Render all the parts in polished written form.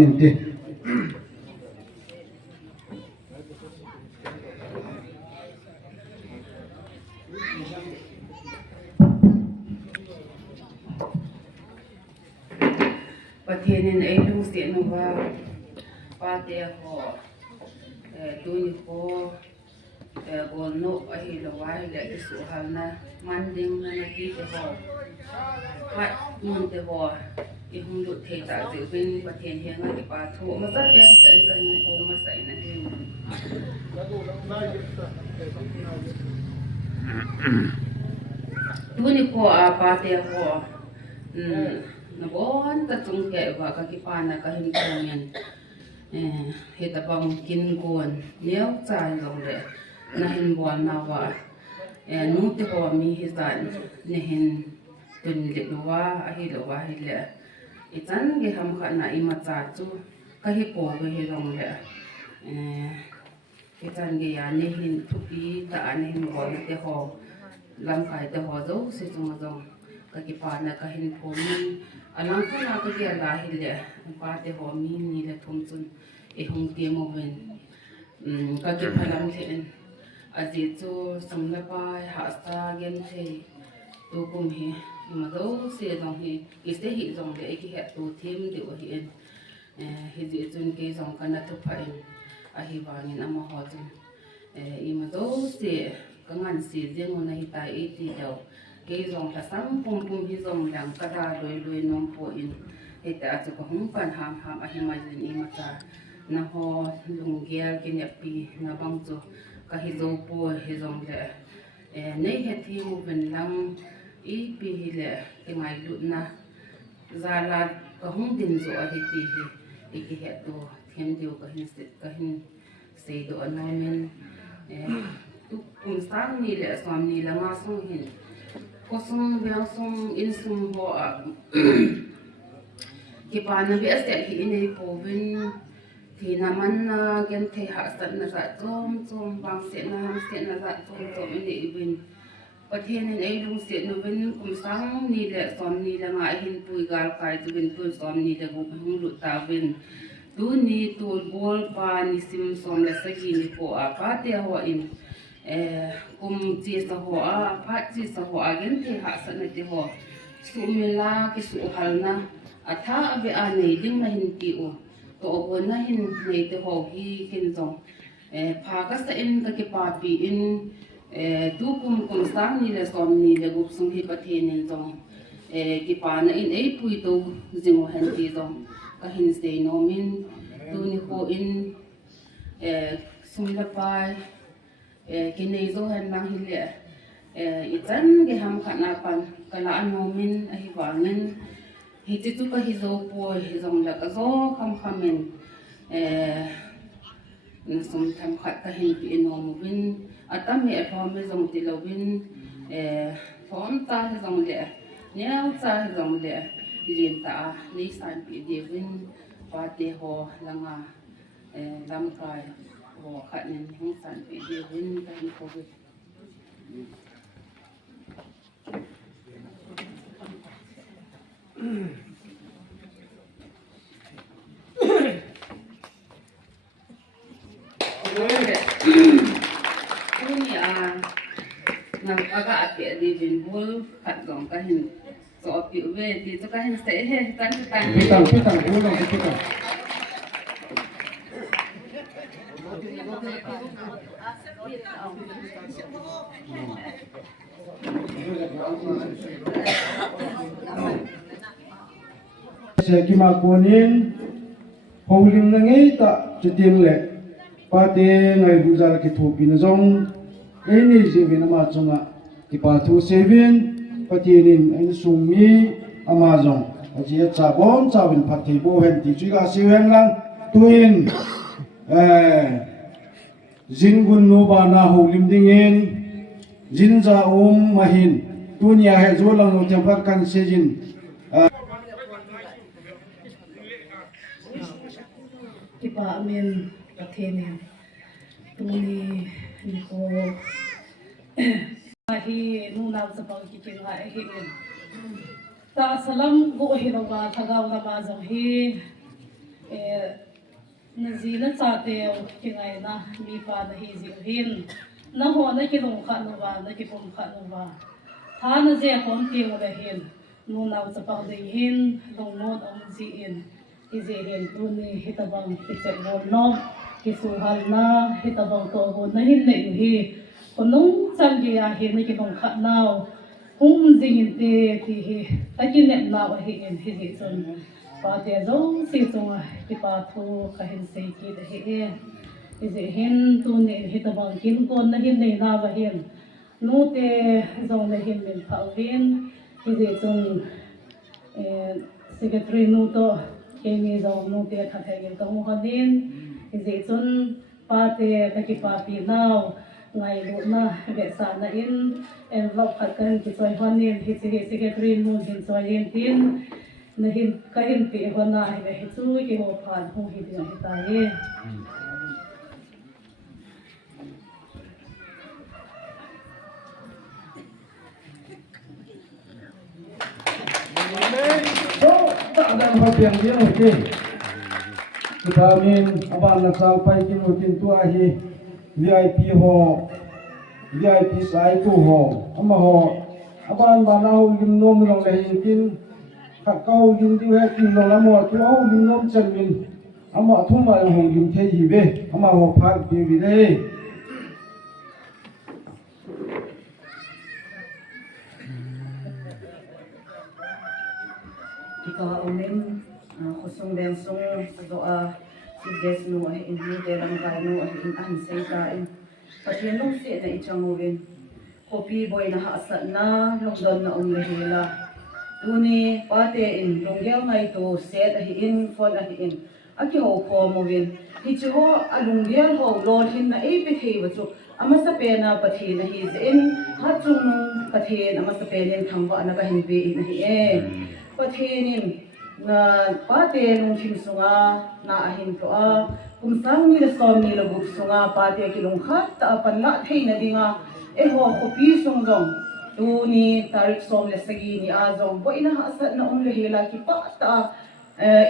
min te Patinin ay lusin na ba pati ako duni ko gono ay laway la isuhal na manding na nagdito ko pat mun te bo ihung lut te ta zu bin patin hiang ay pa thu masat yan tan kan ko masai na hin duni ko pati ako nabon tatung kaya ba kakipana kahimpungan hita bang kinkuan niyaw chay long le nahin buwan na wa nuti ko mi hitan nihin tunlit wa ahilo wa hile itan giham ka na imatatu kahipo gihilong le itan giya nihin tupi taan nihin buwan na teho lamkay teho zo si zong kakipana kahimpungan alam ko na ko dia lahir le pate ho mi ni le thumchun e hung te mo wen ka phalam the aji chu samla pa ha sta gem the to kum hi ma do se dong hi iste hi dong le ki ha to them de hi en hi ji chun ke dong kana to pha en a hi wangin ama ho chun i ma do se kangan si je ngo na hi ta e ti do cái dòng là sáng pum pum cái dòng làm cái đa đôi đôi nông phụ in thì ta chỉ có không cần ham ham ai mà dân im mà na ho lùng gel cái nhập pi na bang cho cái dòng po cái dòng là nei hết thì một bên lăng ý pi là cái ngày lụt na ra là có không tin rồi thì cái hết đồ thêm điều cái hình xây đồ anh em tu cùng sáng ni là xóm ni là ngã xuống hình kosong biasong insum ho kipana biasa ki ini povin thì naman na gen the ha san na za tom bang se na za tom ini ibin pathian in ai lung se no bin kum sang ni le som ni la nga hin pui gal kai tu bin pui som ni le gu hung lu ta bin tu ni tul bol pa ni sim som la sa ki ni po a pa te ho in kum chi sa ho a phat chi sa ho a gen the ha san te ho su mila ki su halna atha ave a nei ding na hin ti o to bo na hin nei te ho hi kin zong pha ka sa in ka ki pa pi in tu kum sang ni le som ni le gup sung hi pathe nin zong ki pa na in ei pui to jing han ti zong ka hin se no min tu ni ho in sum la pai kinai zo han lang hile itan ge ham khana pan kala anomin ahi wangen hiti tu ka hi zo po hi zong la ka zo kham khamen sum tham khat ka hin pi no mu bin atame a thom me zong ti lo bin thom ta hi zong le nyaw ta hi zong le lien ta ni san pi de bin pa te ho langa lam kai ho khat nen hong san pi de bin ta hi ko bi Ini nang agak api di bimbul kat dong kahin so api ube di tu kahin stay tan pitang ulang pitang saya kima kuning howling nangai ta chiting le pate ngai buzal ki thopi na jong ini jivin ama chunga ki pathu seven patinin en sumi amazon ajia chabon chabin phathi bo hen ti chuga siwen lang tuin jingun no bana howlim dingen jinja mahin tunia he zolang no tempat kan sejin Kipa amin pathene tuni niko hi nunam sa pang kikinga hi ta salam go hi roga thagaw na ba jong hi na zi na cha te ki ngai na mi pa na hi zi hin na ho na ki long kha no wa na ki pom kha no wa tha na je pom ti mo da hin nu nau cha pa de hin long no om zi in i je hin tu ni hitabang ki che bo no ki su hal na hitabang to bo na hin le hi konong chang gi ya hin na ki long kha nau hum jing in te ti hi ta ki ne na wa hi in hi ji chon pa te zo si chong ki pa thu ka hin sei ki de hi e je hin tu ne hi ta bang kin kon na hin nei na wa hin nu te zo na hin min phau hin hi je chong secretary nu to ke mi zo nu te tha the gel ka mu hadin hi je chon pa te ta ki pa pi nau ngai lu na ve sa na in envelope khat kan ki choi hanin hi chi secretary nu hin choi hin tin na hin ka hin pi hona hi ve chu ki ho phan hu hi dia hi ta ye so tak ada apa yang dia okey kita amin aban nak sampai kin tu ahi VIP ho VIP sai tu ho ama ho aban banau lim nom long le kin khat kau lim tu he kin long lamo tu au lim nom chan min ama thuma ho lim the hi be ama ho phat bi bi le Ika umin khosong bensong doa si ges nu ai in ni de lam kai nu ai in an sei ta in pathian nong se na ichangovin kopi boy na ha sat na longdon na le hela tuni pate in longgel ngai to set a hi in phone a hi in aki ho ko movin hi chu ho alunggel ho lol hin na e pe thei wa chu ama sa pe na pathi na hi in ha chung pathian ama sa pe nen thangwa na ka hin be in hi e pathianin na pate nung thim sunga na ahin to a kumsang ni som ni lobuk sunga pate ki lung khat ta pan la theina dinga e ho kopi sung jong tu ni tarik som le sagi ni a jong boina ha sat na le hela ki pa ta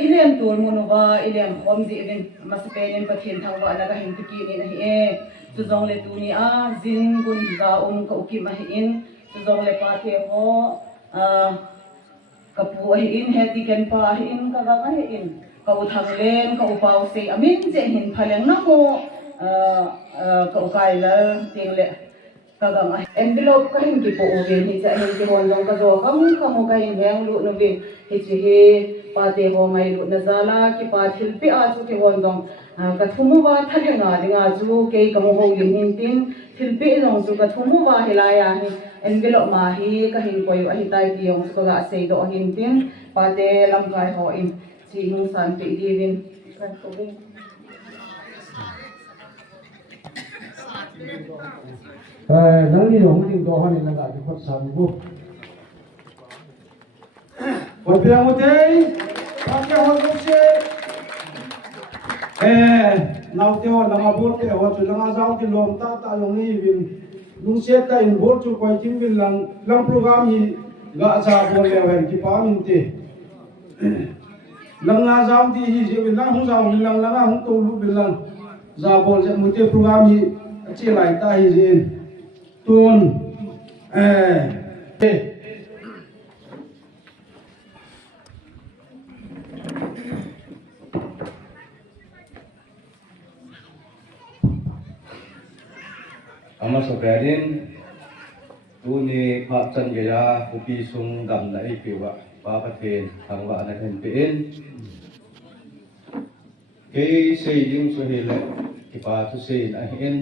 ilem tur munova ilem khom di evin maspen pathian thangwa na ka hin ki ni na hi e tu jong le tu ni a jin gun ga ka uki ma hi in tu jong le pate ho kapu in heti ken pa in ka ga in ka uthang len ka upau se amin je hin phaleng na mo ka ukai la ting le ka ga envelope ka hin ki po ge ni cha hin ki hon long ka zo ka mo ka in heng lu no vin hi chi he pa te ho ngai lu na zala ki pa thil pi a chu ki hon long ka thumu wa thalenga dinga chu ke ka mo ho yin hin tin thil pi long chu ka thumu wa hilaya hi envelope ma hi ka hin koi a hi tai ki yong ko ga sei do hin tin pa te lam kai ho in chi hing san pi di vin kan ko vin nang ni long ding do han na ga ki khot sam bu ko pe mo te pa ke ho ko se nau te ho lama bur te ho chu langa zau ki lom ta ta long ni vin lung se ta in bor chu koi ting vin lang program hi ga cha bol le wen ki pa min te lang nga zau ti hi je vin lang hung zau vin lang langa hung to lu vin lang za bol je mu te program hi chi lai ta hi jin tun ama soberin tu ni pha chan gaya upi sung gam lai piwa pa pathen thangwa na hen pin ke sei ding so hele ki pa tu sei na hen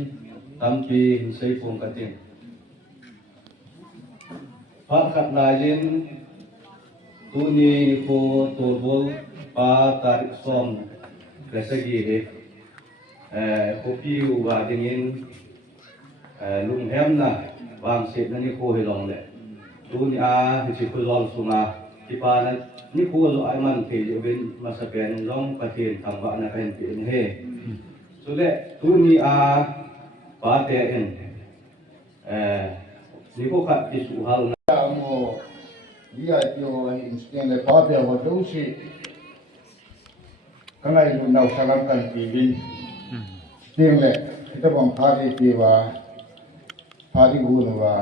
tampi hin sei pum katin pha khat la jin tu ni ko to bol pa tarik som resagi he kopi wa dingin lung hem na wang se na ni ko hilong le tu ni a hi chi ko lol sunga ki pa na ni ko lo ai man the je ben ma sa pen long pa thiên thang wa na pen pi he so le tu ni a pa te en ni ko khat ki su hal na mo VIP ho in stand le pa pe ho do si ข้างในมันเราสลับกันปีวินเตียงแหละที่จะบอกพาที่ปีว่าพาที่กูนว่า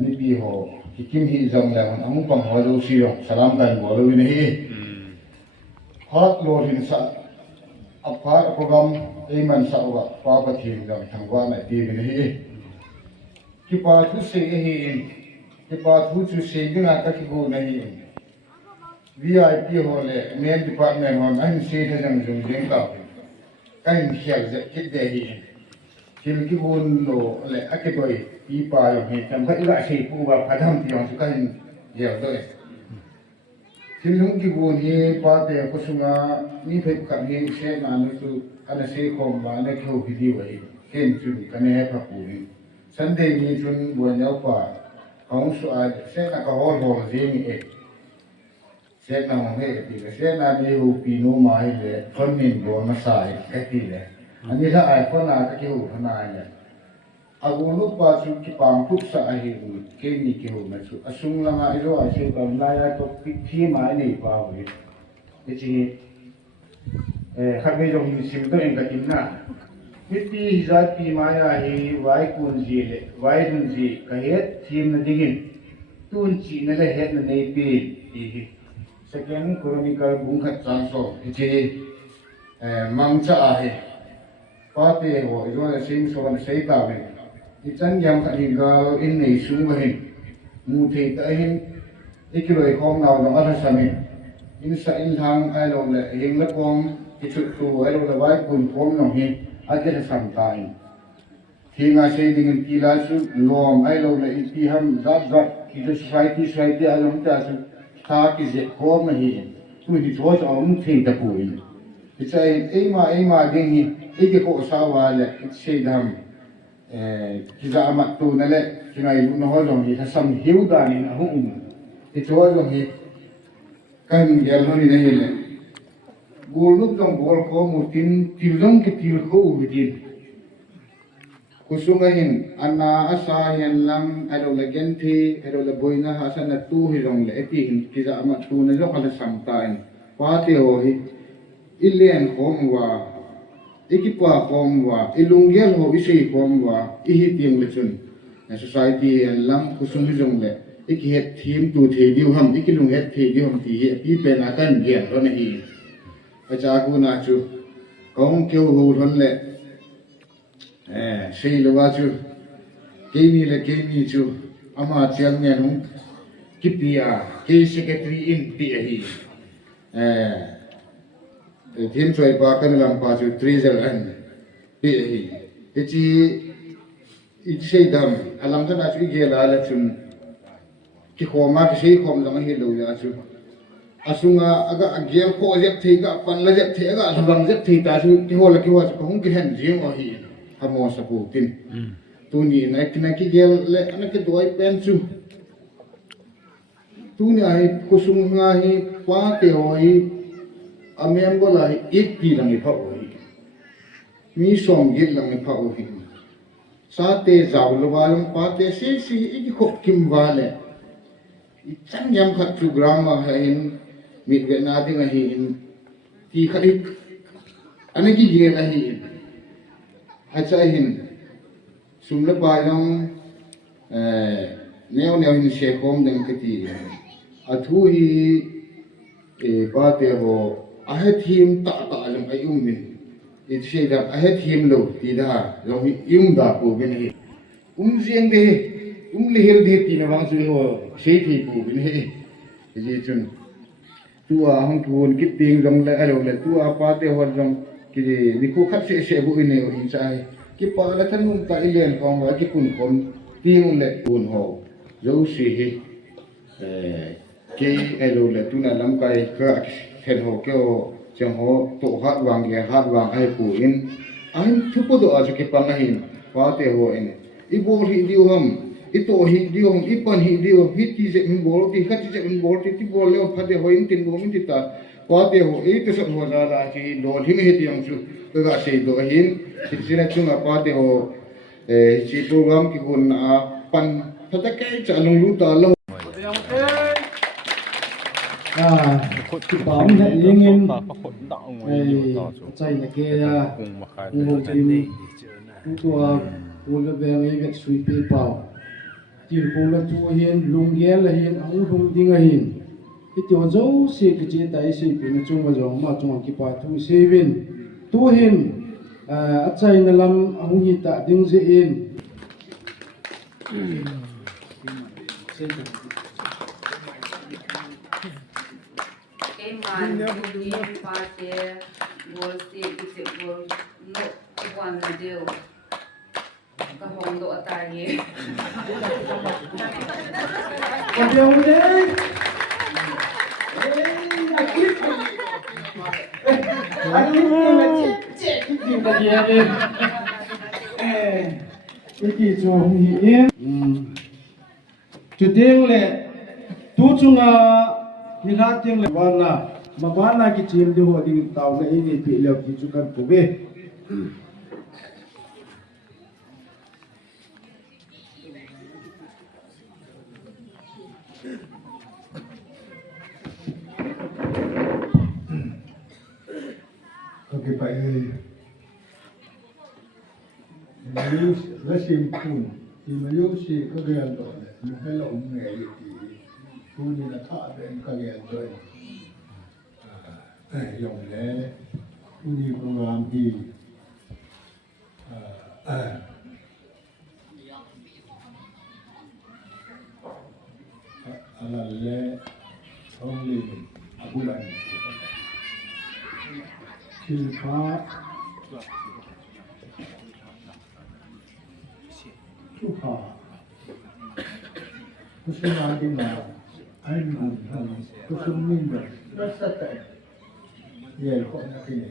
มีปีหัวที่กินที่จังแล้วอันมุปังหัวดูสิยงสลับกันหัวเลยนี่พาดโลหินสัอัพพาดโปรแกรมเอมันสักว่าป้าปฏิบัติทางว่าในปีนี้ที่ป้าทุเสียที่ป้าทุเสียก็น่าจะคิดกูนี่ VIP hall main department hall anh see thế rằng dùng riêng tạo anh hiểu rất kỹ đề hi khi cái hôn lộ lệ cái đôi đi pa rồi thì chẳng phải lại sĩ phụ và phải tham thì họ sẽ cái hiểu rồi khi lúc cái hôn hi pa thì có sung ni phải cảm hiện sẽ là nó tu anh sẽ không mà nó kêu cái gì vậy khen chun cái này phải phụ Sunday ni chun buổi nhau pa không số sẽ là cái hall riêng ấy sẽ nằm hết thì sẽ là đi hụt pino mai để phân mình đồ nó xài cái gì đấy anh như thế ai phân nào cái kiểu phân nào này aku lupa su ki pangkuk sa ahiru ke ni ke ho na su asung la nga iro asu kam la ya to pi mai nei pa ho e chi khat me jong ni sim to en ka tin na mi pi hiza pi ma ya hi wai kun ji le wai dun ji ka het thim na digin tun chi na le het na nei pi hi second chronicle bung khat chan so chi mang cha a he pa te ho iro na sim so na sei ta ve chân yam khát hình gạo in này xuống về hình mù thị tại hình ít cái loại con nào nó ăn sẵn hình in sa in thang ai lâu lệ hình lớp con cái chút tu ai lâu là vài cuốn con nó hình ai cái sẵn tại khi ngài xây dựng kỳ lá su lom ai lâu lệ in pi ham giáp giáp khi cái society ai lâu ta su ta cái dệt con mà hình tôi thì chúa cho ông thị tập bùi cái sai ấy mà cái hình ấy cái cỗ sao vào lệ cái xây đam kita amat tu nale kita ibu noh jong hi sam hiu da ni na hu ti cho jong hi kan gel no ni ne le gol nu jong gol ko mu tin jong ki til ko u din kusunga hin anna asa yan lang ado la genti ado la boina hasana tu hi jong le ti hin kita amat tu na jong ala sam ta en pa te ho hi ilien khom wa ikipa komwa ilunggel ho isi komwa ihiting lechun society lang kusung jong le ikihet team tu the diu ham ikilung het the diu ham ti hi pi pe na kan gen ro na hi acha ku na chu kong keu ho thon le sei lo wa chu ke mi chu ama chiang ne nung kipia ke secretary in ti hi thiên truy ba cái làm ba chú tri giờ anh bị cái chi ít xây đầm làm cho nó chú ghé là chun cái khom mà cái xây khom là cái đâu là chú asunga aga ghé kho dẹp thì cả pan là dẹp thì cả làm dẹp thì ta chú cái hồ là cái hồ chú không cái hình riêng ở hi hamo sa phụ tin tu ni này cái ghé là anh cái đôi pen chú tu ni ai kusung ngai quá cái hồi amem bola ik pi lang i phau hi mi som git lang i phau hi sa te zaw lo wa long pa te si i khop kim wa le i chang yam khat chu grama ha in mit ve na ding hi in ti khari ane ki ge la hi ha cha hin sum le pa long neo hin she khom deng ke ti athu hi pa te ho ahet him ta long ai min it say that ahet him lo ti da long da ko bin hi jiang de li hel de ti na wang chu ho sei thi pu bin hi ji chun tu a hong thun kip ting long le alo le tu a pa te hon long ki ni ku khat se bu in ne in sai ki pa la than num ta ilen kong wa ki kun kom ting le kun ho zo si hi ke alo le tu na lam kai ka khen ho keo chang ho to hat wang ai pu in an thu po do azu ki pang hin pa te ho in I bol hi diu ham I to hi diu ham I pan hi diu hi ti se min bol ti khat se min bol ti bol le pha de ho in tin bo min ti ta pa te ho e te sat ho la chi do hi me ti ang chu ga se do hin ti sina chunga pa te ho chi program ki gun a pan tha ta kai cha nong lu ta lo bảo mẹ yên yên Ai chạy là kia ngồi tìm tua uống về ngay việc suy bê bảo chỉ cũng là chua hiền lùng ghé là hiền ông lùng đi ngay hiền cái chỗ dấu xí cái chế tài xí bên trong mà giống mà trong cái bà thu xí bên tu hiền chạy là làm ông hiền tạ tiếng dễ hiền cái màn đi party bol si cái bol no quan là điều cái hòn độ tài nhỉ còn điều đấy anh là chết cái gì mà gì đi cái gì cho không hiểu chủ tiếng lệ tu chung ni ra tiếng lệ mà ban là cái chim đi hồ đi tàu này ini bị leo cái chú cần của bé Oke Pak Mayus la simpun thì Mayus si có gan rồi nó phải lộn nghề gì tu ni là thọ bên có gan rồi dùng để tu ni program thì ala le only abulan silpa suha kusumadina ayman kusumminda rasata ye ko na kini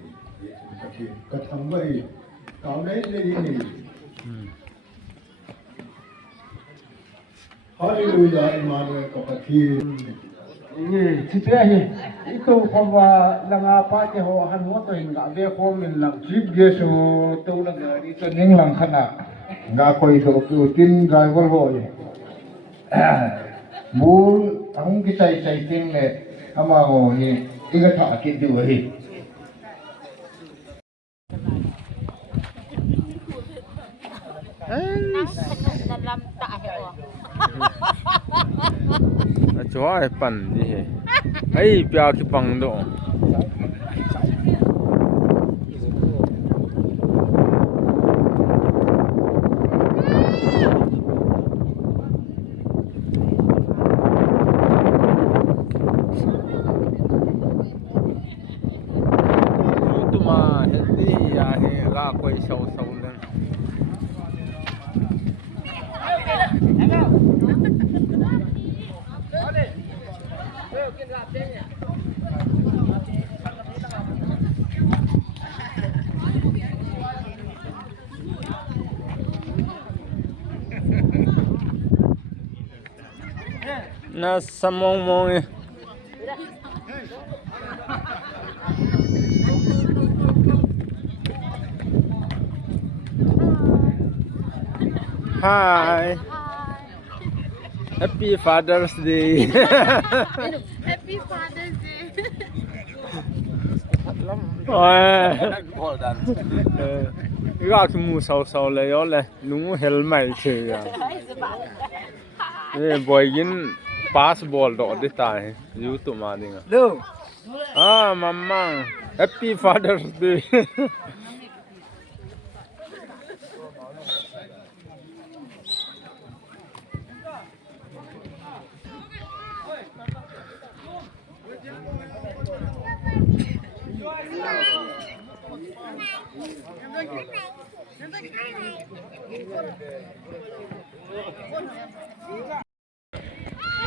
ka thambai kaw dai le ni hallelujah Emmanuel kapati thì thế gì itu khoa langa pa te ho han mo to hinga ve ko min lang Chief Jesu tu la ga di to ning lang khana ga koi so ku tin driver ho ye mul ang ki sai sai tin le ama go ni iga tha ki du hi dalam tak hewa. Chúa ai bẩn gì hết, ấy bia cái bằng độ. Tụi mà hết đi à thì ra quay sâu sâu lên. Na samong mong eh. Hi. Happy Father's Day. Happy Father's Day. Cái cái mù sầu sầu này đó là đúng hell mày chơi à. Boy in passball đó đi tài YouTube mà đi à. Mama, Happy Father's Day.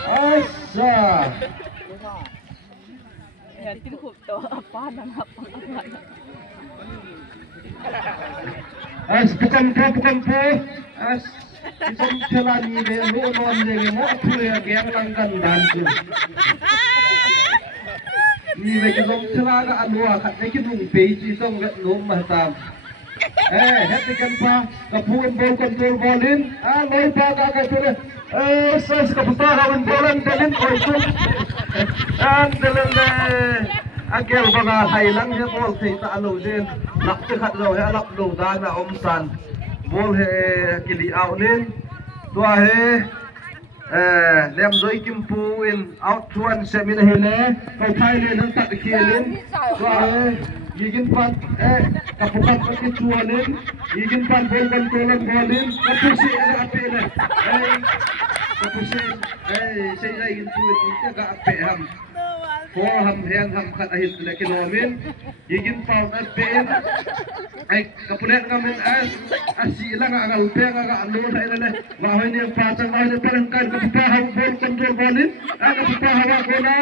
Asa Ya, tinuhog to. Apa na nga pang as bukan po as isang jalan ini luon ini mo tuya yang langgan dan ni lagi dong celaga anu akat lagi dong page dong nom mahtam hatikan pa kapuan bol kontrol bolin loy pa ka ka sas kaputahan bolan dalin an telele agel banga thai lang he bol thei ta lo jen lak te khat lo he lak lo da na om san bol he kili out nin tua he lem zoi kim pu in out tuan semin hele kai thai le nang tat kielin tua he yigin pan kapukat ke chuanin yigin pan bol kan tolan bolin kapusi apele kapusi sei ai in pu in ka ape ham ko ham hen ham khat ahit le kilomin yigin pau na pen ai kapulet ngamen asi lang agal pe ga anu thai le wa hoi ni pa chang ai le pan kan ka ha bol control bolin aga pa hawa ko na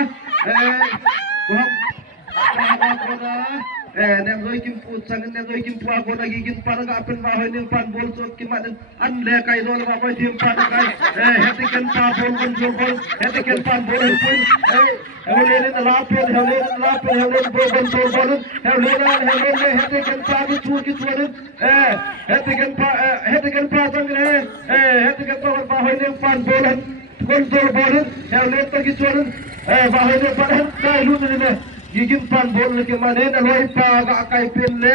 nem loi kim pu chang nem loi kim pu ko na gigin pa ga pen wa hoi ni pan bol chok kim ma an le kai dol wa ko tim pa kai hetiken pa bol control bol hetiken pan bol pun Helen la pe Helen bol control bol Helen hetiken pa ki chu hetiken pa chang le hetiken pa wa hoi ni pan bol control bol Helen ta ki chu wa hoi ni pan kai lu ni gigin pan bol ke mane na loi pa ga kai pin le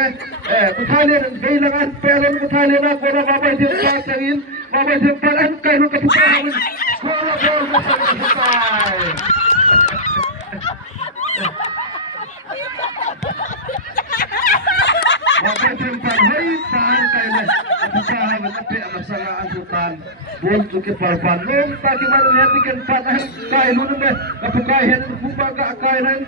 ku thale dei langan pelon ku thale na ko na babai de pa changin babai de pan an kai lu ka pu ka ko la bol ko sa sai babai de pan hei pan kai le ku sa ha na pe masala an tutan bol tu ke par pan lom pa ke mane le tiken pan an kai lu ne ka pu kai hen ku pa ga kai ren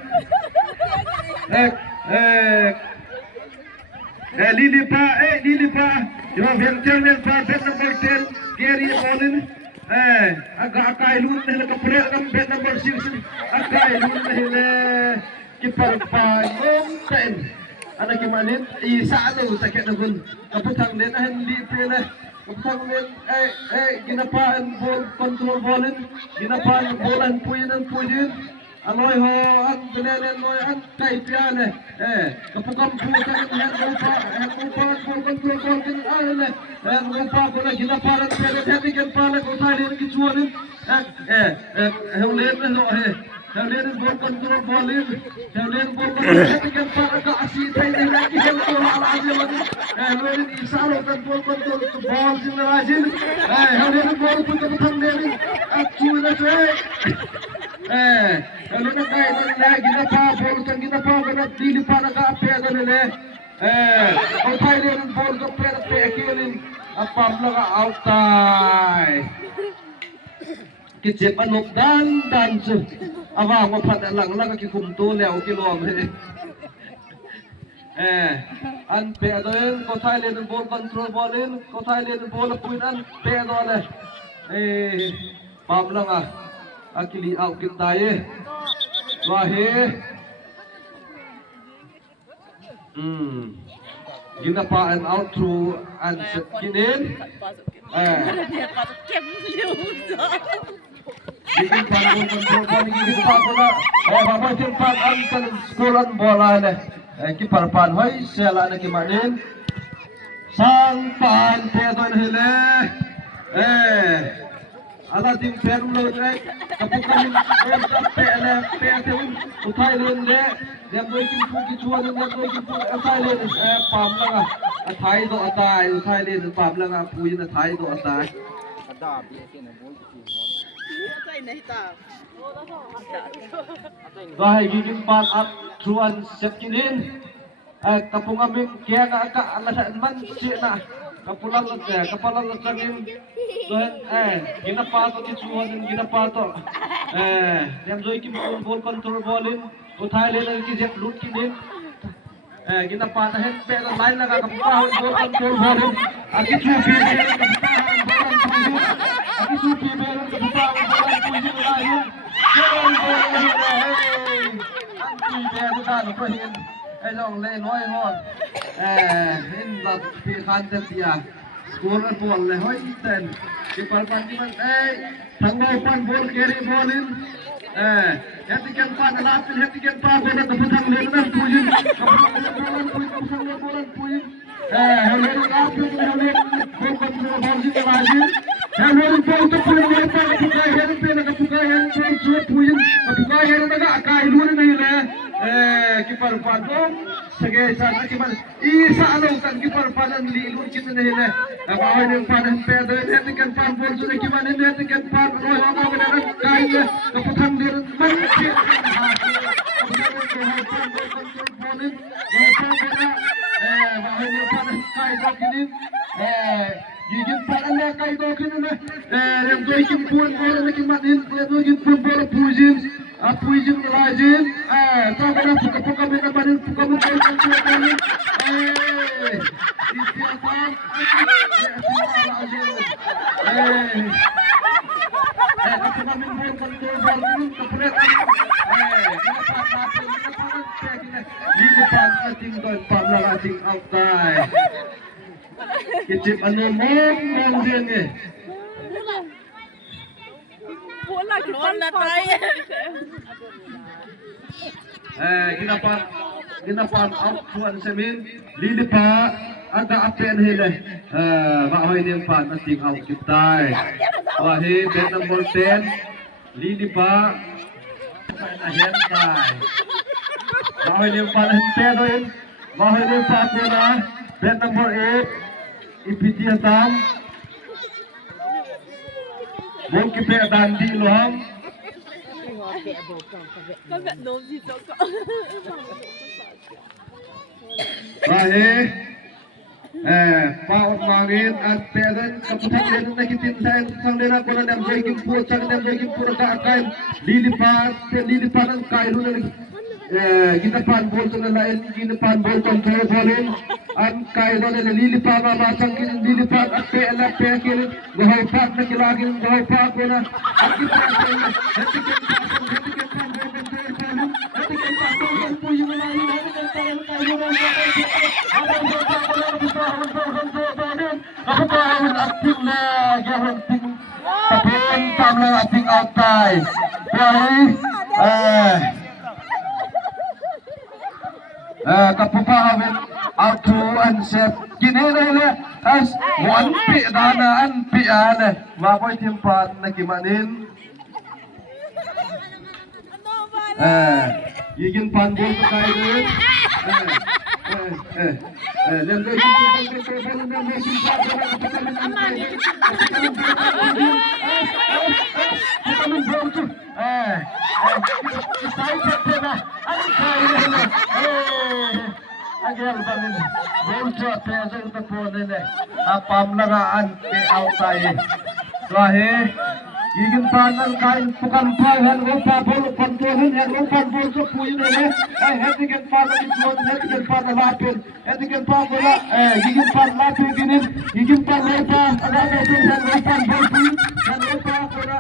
Lili pa yo ventel pa bet number 10 Gary Bolin aga akai lu ne ka pre kam bet number 6 akai lu ne kipar pa ngom ten ana ki manin isa lu sa ket gun kaputang den hen li pe le kaputang den ginapaan bol control bolin ginapaan bolan puyin Aloy ho at bilele loy at kay piane kapagam pu kan hen upa bol control bol kan ale upa ko na ginaparan pele hetiken pala ko thali ki chuanin heulen no heulen bol control bolin heulen bol control hetiken pala ka asi thai na ki hel ko ala ajil heulen isaro kan bol control bol jin rajin heulen bol pu ka thang deni at chuina che Kalau nak kaya nak gina pa bol kan gina pa kan dili pa nak ape kan le kau thai le bol ko pe kilin apa laga out tai kicep anok dan su awa ko phat lang lang ki kum tu leo ki lom an pe adoen ko thai le bol control bolin ko thai le bol puin an pe adole pam lang akili out kitaye wahe ginapa and out through and kinin gigin pan control pan gigin pa bola baba tin pan an kan skolan bola ne ki par pan hoi sela ne ki manin sang pan pe don hele ala tim perum lo jai kapukan pe teun uthai len le dem doi kim pu ki chuan dem doi kim pu uthai len pam langa athai do atai uthai len pam langa puin athai do atai ada bi ke na bol ki tai nahi ta dai gigin pan up truan sepkinin kapunga min kya ka alasan man si na kapulan lagin ginapa to kichuan ginapa to dem doi kim bol control bolin uthai le ki jet lut kinin ginapa ta het pe line laga kappa bol control bolin aki chu pi be kappa aki chu pi be kappa bolan puji lain bolan anti be dan ko hin long le noi hon hin la pi khan ta tia skor bol le hoi ten ki par pan ki man thang bo pan bol keri bolin hetiken pan la pin hetiken pa bola ka thang le na puyin bolan puyin hele la pin hele bol control bol ji raji hele bol to puyin pa ka hele pe ka puyin bol chu puyin ka padong sebagai sana kiman isa alo kan kipar panan lilu kita nih le bahawa yang panan pedro ini kan pan bol sudah kiman ini kan pan roh apa benar kaya keputusan dir menteri bahawa yang panan kaya kini gigit paranya kaya dokini yang doikin pun bola kiman ini doikin pun bola pujim Puijin lajin, tak ada puka-puka mereka badan puka-puka yang kami, istiapan, apa kami mau kontrol baru, kemudian, di depan ating doon pamla ating outside, kicip ano mong din eh. Bola kita tayo. Ginapan out tuan semin lilipa ada apen hele bahoy ning pan ating out kita wahi bet number 10 lilipa ahen kai bahoy ning pan pedoin bahoy ning pan na bet number 8 ipiti atam Bom kipe dandi loham Có bạn đồ gì đó cậu. Bahe, paut mangin at pedan kaputan din nakitin sa sang dina ko na nam joy pur sang nam joy pur ka akay lilipat ang kailo na kita pan bol na lain kita pan bol control bolin ang kailo na lilipat masang lilipat at pela pekin gahapat na kilagin gahapat ko na at kita ating outside. Kapupahawin out to unsafe. Ginele as one pi dana an pi ane. Mapoy timpan na kimanin. Yigin panbol ko tayo din. Gigin panan kain bukan pahan lupa bolu pantuhan yang lupa bolu sepuin ini hentikan panan ituan hentikan panan lapin hentikan panan gigin panan lapin gini gigin panan lupa ada itu yang lupa bolu yang lupa kena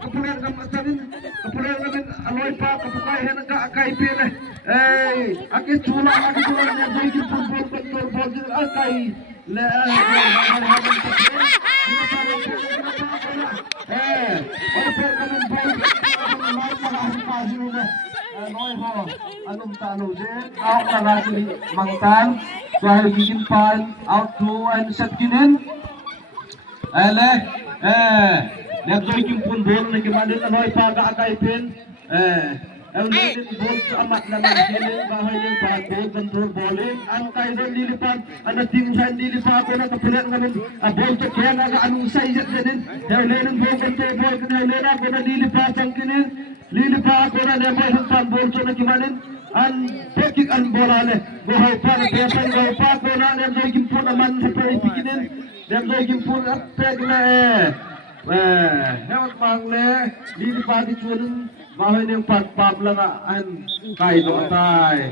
kepulian kemasanin kepulian kemasin aloi pa kepukai yang enggak akai pilih aki cula yang gigin panan bolu bolu akai anong talo din out na lagi mangtan dahil gigin pan out to and set kinin nagdoy king pun bol na kimanin anoy paga akaipin Elmanin bol sa amat naman kinin bahay ng ball control bowling ang kayo lilipad ang nating sa lilipad ko na kapilan namin ball to kaya nga anong size at din Elmanin ball control ball Elmanin ako na lilipad ang kinin lilipad ako na lemay ng ball to na kimanin ang pekik ang bola ne buhay pa na pesan buhay pa ko na lemay gimpun naman sa pagpikinin lemay gimpun at peg na hewan mangle lilipad ituan bahay ng pagpablangaan kayo atay